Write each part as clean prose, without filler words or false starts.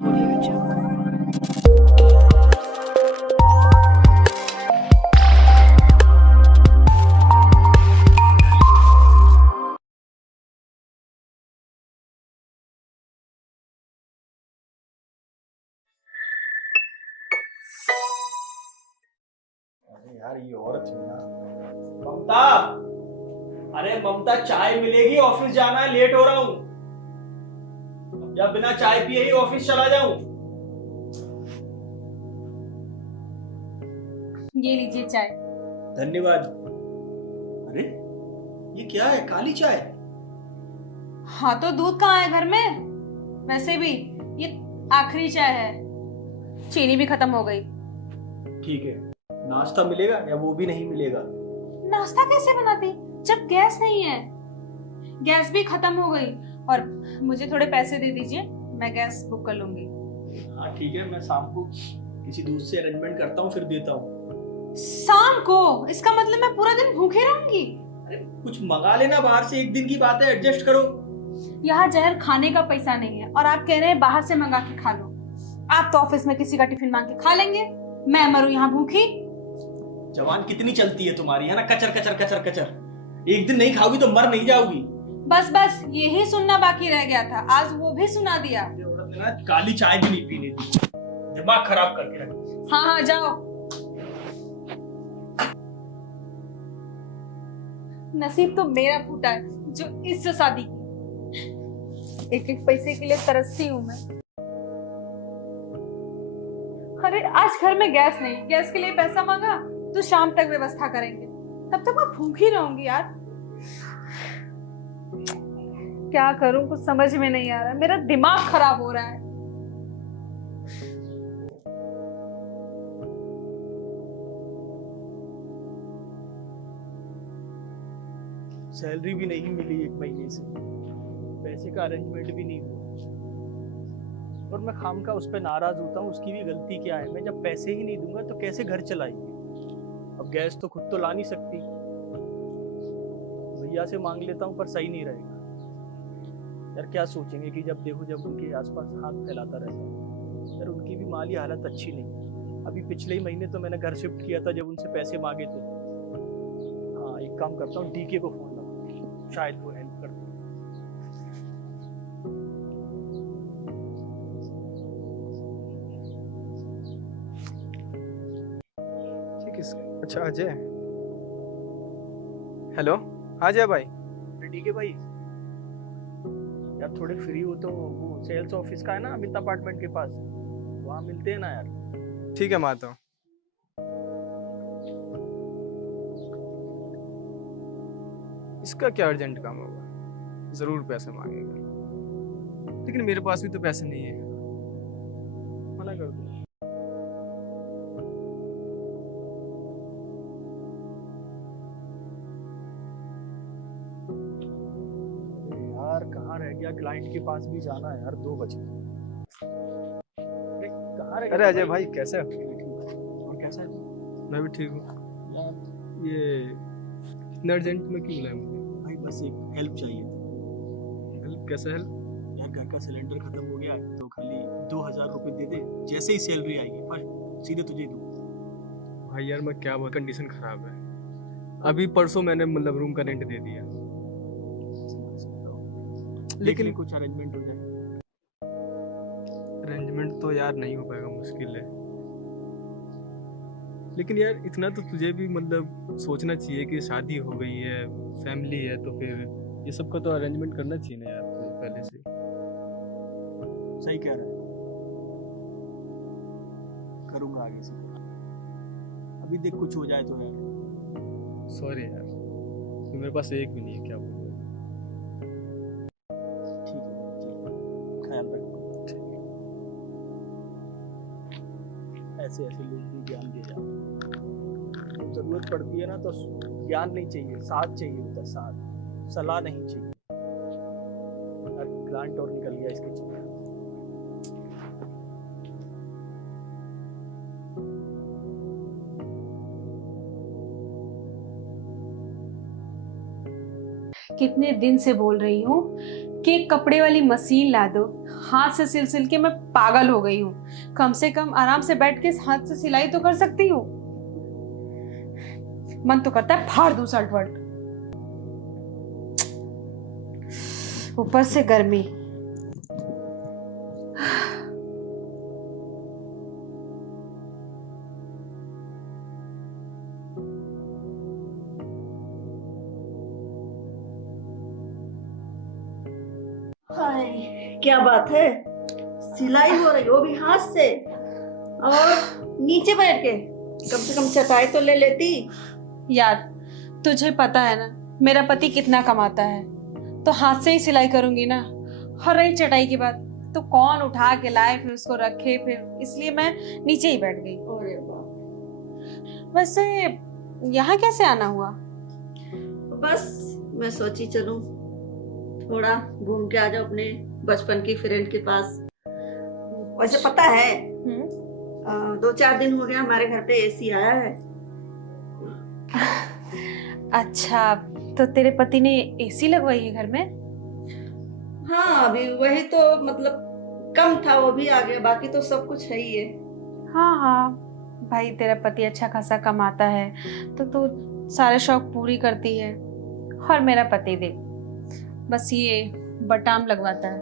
Audio Jungle. अरे यार ये औरत है ना। ममता, अरे ममता, चाय मिलेगी? ऑफिस जाना है, लेट हो रहा हूँ। या बिना चाय पिए ही ऑफिस चला जाऊं? ये लीजिए चाय। धन्यवाद। अरे ये क्या है, काली चाय? हाँ तो दूध कहाँ है घर में? वैसे भी ये आखिरी चाय है, चीनी भी खत्म हो गई। ठीक है, नाश्ता मिलेगा या वो भी नहीं मिलेगा? नाश्ता कैसे बनाती जब गैस नहीं है? गैस भी खत्म हो गई। और मुझे थोड़े पैसे दे दीजिए, मैं गैस बुक कर लूंगी। हाँ ठीक है, मैं शाम को किसी दोस्त से अरेंजमेंट करता हूँ, फिर देता हूँ। शाम को? इसका मतलब मैं पूरा दिन भूखे रहूंगी। अरे कुछ मंगा लेना बाहर से, एक दिन की बात है, एडजस्ट करो। यहाँ जहर खाने का पैसा नहीं है और आप कह रहे हैं बाहर से मंगा के खा लो। आप तो ऑफिस में किसी का टिफिन मांग के खा लेंगे, मैं मरूं यहाँ भूखी? जवान कितनी चलती है तुम्हारी, है ना? कचर कचर कचर कचर। एक दिन नहीं खाओगी तो मर नहीं जाओगी। बस बस यही सुनना बाकी रह गया था, आज वो भी सुना दिया। ये औरत ने ना काली चाय भी नहीं पीने दी, दिमाग खराब करके रखा। हाँ हाँ जाओ। नसीब तो मेरा फूटा है जो इससे शादी की। एक एक पैसे के लिए तरसती हूँ मैं। अरे आज घर में गैस नहीं, गैस के लिए पैसा मांगा तो शाम तक व्यवस्था करेंगे, तब तक मैं भूखी रहूंगी यार। क्या करूं कुछ समझ में नहीं आ रहा, मेरा दिमाग खराब हो रहा है। सैलरी भी नहीं मिली एक महीने से, पैसे का अरेंजमेंट भी नहीं हुआ, और मैं खाम का उस पर नाराज होता हूँ। उसकी भी गलती क्या है? मैं जब पैसे ही नहीं दूंगा तो कैसे घर चलाएंगे? अब गैस तो खुद तो ला नहीं सकती, भैया से मांग लेता हूँ, पर सही नहीं रहेगा यार। क्या सोचेंगे कि जब देखो जब उनके आसपास हाथ फैलाता रहता हूँ यार। उनकी भी माली हालत अच्छी नहीं। अभी पिछले ही महीने तो मैंने घर शिफ्ट किया था जब उनसे पैसे मांगे थे। हाँ एक काम करता हूँ, डीके को फोन लगाता, शायद वो हेल्प कर दे। अच्छा अजय, हेलो। हाँ जय भाई। ठीक है भाई, यार थोड़े फ्री हो तो वो सेल्स ऑफिस का है ना अमित अपार्टमेंट के पास, वहाँ मिलते हैं ना यार। ठीक है माता। इसका क्या अर्जेंट काम होगा, जरूर पैसे मांगेगा, लेकिन मेरे पास भी तो पैसे नहीं है, मना कर दो। यार कहाँ रह गया? क्लाइंट के पास भी जाना है यार, 2 बजे। अरे कहाँ रह गया? अरे अजय भाई कैसे हो? और कैसा है तू? मैं भी ठीक हूँ। यार ये इतने अर्जेंट में क्यों बुलाया मुझे? भाई बस एक हेल्प चाहिए थी। हेल्प? कैसा हेल्प? यार घर का सिलेंडर खत्म हो गया है, तो खाली 2,000 रुपये दे दे, जैसे ही सैलरी आएगी फर्स्ट सीधे तुझे दूँ। भाई यार मैं क्या बोल, कंडीशन खराब है। अभी परसों मैंने मतलब रूम का रेंट दे दिया, लेकिन कुछ अरेंजमेंट हो जाए। अरेंजमेंट तो यार नहीं हो पाएगा, मुश्किल है। लेकिन यार इतना तो तुझे भी मतलब सोचना चाहिए कि शादी हो गई है, फैमिली है, तो फिर ये सब का तो अरेंजमेंट करना चाहिए ना यार तुझे पहले से। सही कह रहा है, करूँगा आगे से। अभी देख कुछ हो जाए तो यार। सॉरी यार, तो मेरे पास एक भी नहीं है, क्या बोलूं। ठीक है, ख्याल रखो। ऐसे ऐसे लोग भी ज्ञान दे जाते हैं। जब जरूरत पड़ती है ना तो ज्ञान नहीं चाहिए, साथ चाहिए होता है, साथ, सलाह नहीं चाहिए। क्लाइंट और निकल गया इसके चक्कर। कितने दिन से बोल रही हूँ कि एक कपड़े वाली मशीन ला दो, हाथ से सिल सिल के मैं पागल हो गई हूँ। कम से कम आराम से बैठ के हाथ से सिलाई तो कर सकती हूँ। मन तो करता है फाड़ दूं शर्ट वर्ट, ऊपर से गर्मी। हाय, क्या बात है, सिलाई हो रही, वो भी हाथ से, और नीचे बैठ के। कम से कम चटाई तो ले लेती। यार तुझे पता है ना मेरा पति कितना कमाता है, तो हाथ से ही सिलाई करूंगी ना। और रही चटाई की बात, तो कौन उठा के लाए फिर उसको रखे, फिर इसलिए मैं नीचे ही बैठ गई। अरे बाप। वैसे यहाँ कैसे आना हुआ? बस मैं सोची चलूं, थोड़ा घूम के आ जाओ अपने बचपन की फ्रेंड के पास। वैसे पता है, 2-4 दिन हो गया हमारे घर पे एसी आया है। अच्छा, तो तेरे पति ने एसी लगवाई है घर में? हाँ, अभी वही तो मतलब कम था, वो भी आ गया, बाकी तो सब कुछ है ही है। हाँ हाँ भाई, तेरा पति अच्छा खासा कमाता है तो तू सारे शौक पूरी करती है। और मेरा पति देख बस ये बटाम लगवाता है।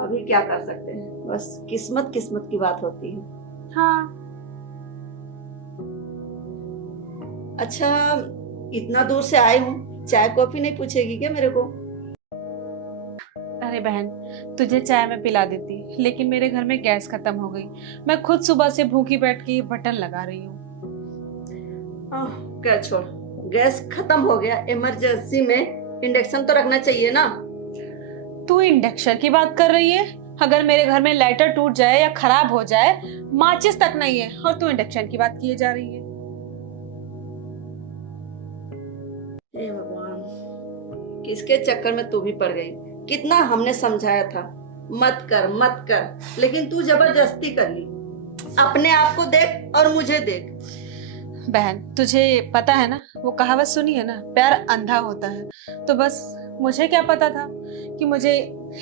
अभी क्या कर सकते हैं, बस किस्मत किस्मत की बात होती है। हाँ। अच्छा, इतना दूर से आई हूँ, चाय कॉफी नहीं पूछेगी क्या मेरे को? अरे बहन, तुझे चाय में पिला देती, लेकिन मेरे घर में गैस खत्म हो गई। मैं खुद सुबह से भूखी बैठ के बटन लगा रही हूँ। क्या छोड़, गैस खत्म हो गया, इमरजेंसी में इंडक्शन तो रखना चाहिए ना। तू इंडक्शन की बात कर रही है? अगर मेरे घर में लाइटर टूट जाए या खराब हो जाए, माचिस तक नहीं है और तू इंडक्शन की बात किए जा रही है। हे भगवान, किसके चक्कर में तू भी पड़ गई। कितना हमने समझाया था, मत कर मत कर, लेकिन तू जबरदस्ती कर ली। अपने आप को देख और मुझे देख। बहन तुझे पता है ना, वो कहावत सुनी है ना, प्यार अंधा होता है। तो बस मुझे क्या पता था कि मुझे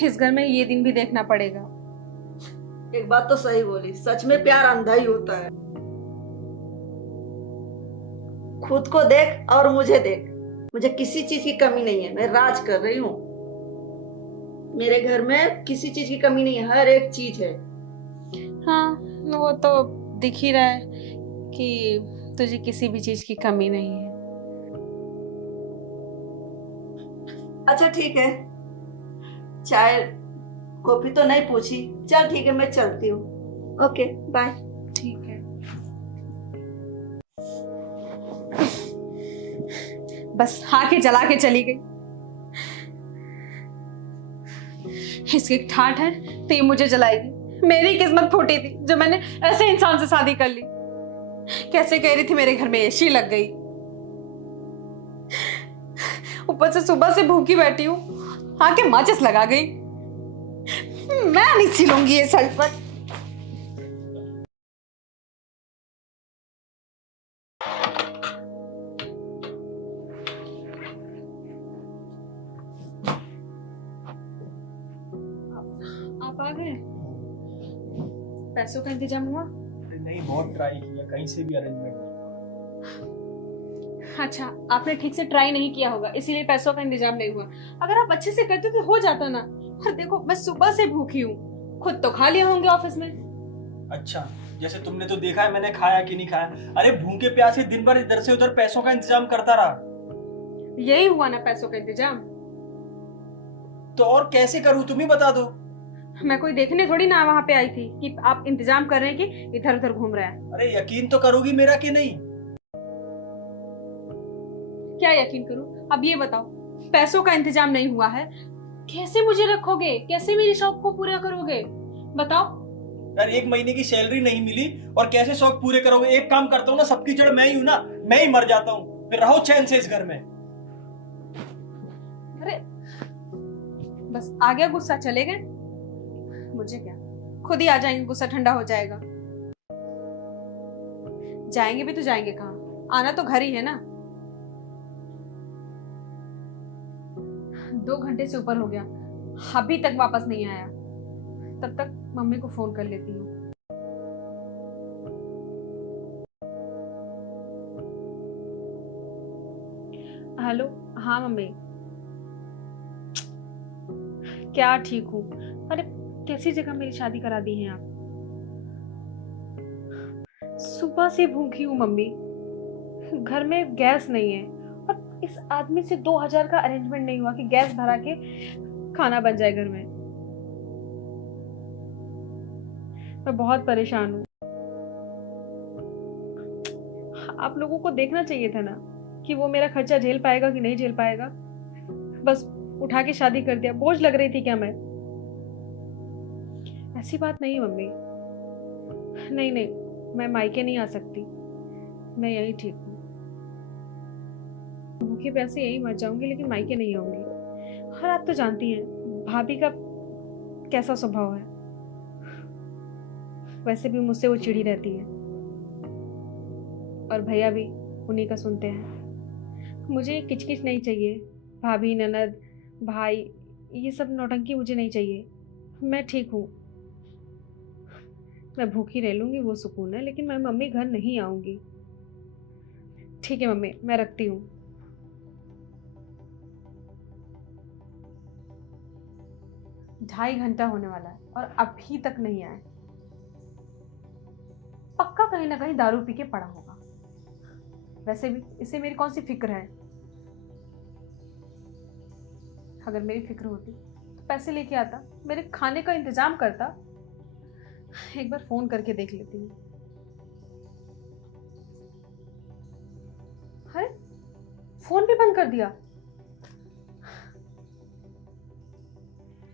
इस घर में ये दिन भी देखना पड़ेगा। एक बात तो सही बोली, सच में प्यार अंधा ही होता है। खुद को देख और मुझे देख, मुझे किसी चीज की कमी नहीं है, मैं राज कर रही हूँ। मेरे घर में किसी चीज की कमी नहीं है, हर एक चीज है। हाँ, वो तो दिख ही रहा है कि तुझे किसी भी चीज की कमी नहीं है। अच्छा ठीक है, चाय कॉफी तो नहीं पूछी, चल ठीक है, मैं चलती हूँ। Okay bye. ठीक है। बस आके जला के चली गई। इसकी ठाठ है तो ये मुझे जलाएगी। मेरी किस्मत फूटी थी जो मैंने ऐसे इंसान से शादी कर ली। कैसे कह रही थी मेरे घर में एसी लग गई, ऊपर से सुबह से भूखी बैठी हूँ, आके माचिस लगा गई। मैं नहीं सिलूंगी ये शर्ट पर। आप आ गए? पैसों का इंतजाम हुआ? नहीं, बहुत ट्राई किया, कहीं से भी अरेंजमेंट नहीं। अच्छा, आपने ठीक से ट्राई नहीं किया होगा, इसीलिए पैसों का इंतजाम नहीं हुआ। अगर आप अच्छे से करते तो हो जाता ना। और देखो मैं सुबह से भूखी हूँ, खुद तो खा लिए होंगे ऑफिस में। अच्छा, जैसे तुमने तो देखा है मैंने खाया कि नहीं खाया। अरे भूखे प्यासे दिन भर इधर से उधर पैसों का इंतजाम करता रहा। यही हुआ ना पैसों का इंतजाम। तो और कैसे करूँ, तुम ही बता दो। मैं कोई देखने थोड़ी ना वहां पे आई थी कि आप इंतजाम कर रहे हैं कि इधर उधर घूम रहा है। अरे यकीन तो करोगी मेरा कि नहीं? क्या यकीन करूं? अब ये बताओ, पैसों का इंतजाम नहीं हुआ है, कैसे मुझे रखोगे, कैसे मेरी शौक को पूरा करोगे, बताओ। यार 1 महीने की सैलरी नहीं मिली और कैसे शौक पूरे करोगे? एक काम करता हूँ ना, सबकी जड़ मैं ही हूँ ना, मैं ही मर जाता हूँ, फिर रहो चैन से इस घर में। अरे बस आ गया गुस्सा, चले गए? मुझे क्या, खुद ही आ जाएंगे, गुस्सा ठंडा हो जाएगा। जाएंगे भी तो जाएंगे कहाँ, आना तो घर ही है ना। 2 घंटे से ऊपर हो गया, अभी तक वापस नहीं आया। तब तक मम्मी को फोन कर लेती हूँ। हेलो। हाँ मम्मी। क्या ठीक हूँ। अरे कैसी जगह मेरी शादी करा दी है आप। सुबह से भूखी हूँ मम्मी। घर में गैस नहीं है और इस आदमी से 2000 का अरेंजमेंट नहीं हुआ कि गैस भरा के खाना बन जाए घर में। मैं बहुत परेशान हूँ। आप लोगों को देखना चाहिए था ना कि वो मेरा खर्चा झेल पाएगा कि नहीं झेल पाएगा। बस उठा के शादी कर दिया। बोझ लग रही थी क्या मैं? ऐसी बात नहीं है मम्मी। नहीं नहीं, मैं मायके नहीं आ सकती। मैं यही ठीक हूँ। भूखे प्यासे यही मर जाऊंगी लेकिन मायके नहीं आऊंगी। और आप तो जानती हैं भाभी का कैसा स्वभाव है। वैसे भी मुझसे वो चिढ़ी रहती है और भैया भी उन्हीं का सुनते हैं। मुझे किचकिच नहीं चाहिए। भाभी, ननद, भाई, ये सब नौटंकी मुझे नहीं चाहिए। मैं ठीक हूँ। मैं भूखी रह लूंगी, वो सुकून है, लेकिन मैं मम्मी घर नहीं आऊंगी। ठीक है मम्मी, मैं रखती हूँ। 2.5 घंटा होने वाला है और अभी तक नहीं आए। पक्का कहीं ना कहीं दारू पी के पड़ा होगा। वैसे भी इसे मेरी कौन सी फिक्र है। अगर मेरी फिक्र होती तो पैसे लेके आता, मेरे खाने का इंतजाम करता। एक बार फोन करके देख लेती हूँ। अरे फोन भी बंद कर दिया।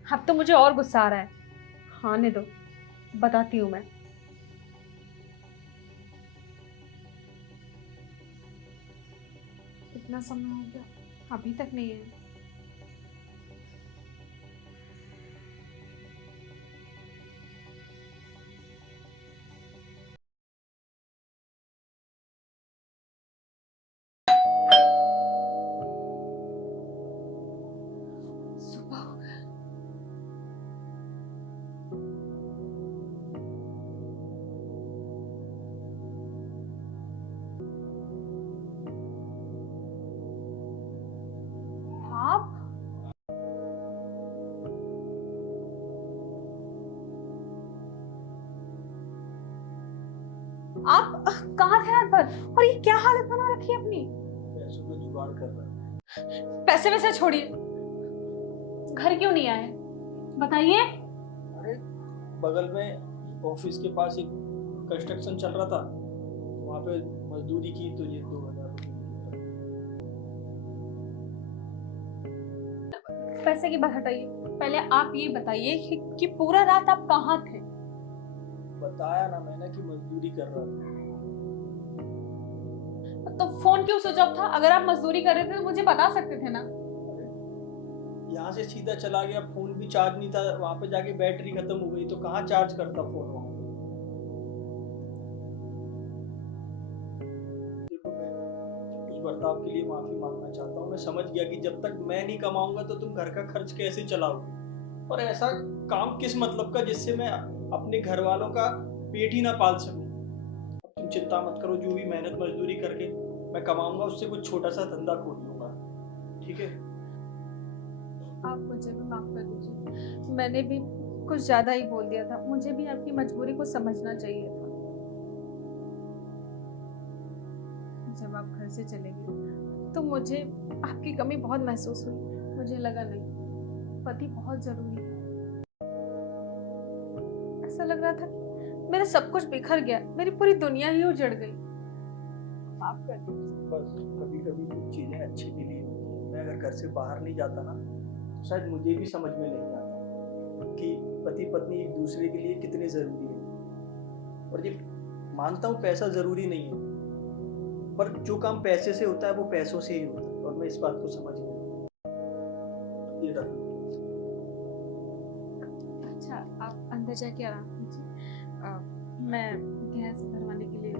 अब तो मुझे और गुस्सा आ रहा है। हाँ ने दो, बताती हूँ मैं। इतना समय हो गया, अभी तक नहीं है। सुबह हो गया। आप आप कहाँ थे रात भर? और ये क्या हालत बना रखी है अपनी? पैसों का जुगाड़ कर रहा है। पैसे वैसे छोड़िए, घर क्यों नहीं आए बताइए। अरे बगल में ऑफिस के पास एक कंस्ट्रक्शन चल रहा था, वहाँ पे मजदूरी की तो ये 2000 पैसे की बात हटाइए, पहले आप ये बताइए कि पूरा रात आप कहाँ थे? बताया ना मैंने कि मजदूरी कर रहा था। तो फोन क्यों स्विच ऑफ था? अगर आप मजदूरी कर रहे थे तो मुझे बता सकते थे ना। यहाँ से सीधा चला गया, फोन भी चार्ज नहीं था, वहाँ पे जाके बैटरी खत्म हो गई तो कहाँ चार्ज करता फोन वहाँ पे। देखो मैं उस बर्ताव के लिए माफी मांगना चाहता हूँ। मैं समझ गया कि जब तक मैं नहीं कमाऊंगा तो तुम घर का खर्च कैसे चलाओगे, और ऐसा काम किस मतलब का जिससे मैं अपने घर वालों का पेट ही ना पाल सकूं। अब तुम चिंता मत करो, जो भी मेहनत मजदूरी करके मैं कमाऊंगा उससे कुछ छोटा सा धंधा खोल लूंगा, ठीक है? आप मुझे भी माफ कर दीजिए, मैंने भी कुछ ज्यादा ही बोल दिया था। मुझे भी आपकी मजबूरी को समझना चाहिए था। जब आप घर से चले गए तो मुझे आपकी कमी बहुत महसूस हुई। मुझे लगा नहीं, पति बहुत जरूरी है। ऐसा लग रहा था कि मेरा सब कुछ बिखर गया, मेरी पूरी दुनिया ही उजड़ गई। माफ कर दीजिए। बस कभी कभी कुछ चीजें अच्छी के लिए होती हैं। मैं अगर घर से बाहर नहीं जाता ना तो शायद मुझे भी समझ में नहीं आता कि पति पत्नी एक दूसरे के लिए कितने जरूरी है। और ये मानता हूँ पैसा जरूरी नहीं है, पर जो काम पैसे से होता है वो पैसों से ही होता है, और मैं इस बात को समझ गया। ये रख लो। अच्छा, आप अंदर जाके आराम कीजिए। मैं गैस भरवाने के लिए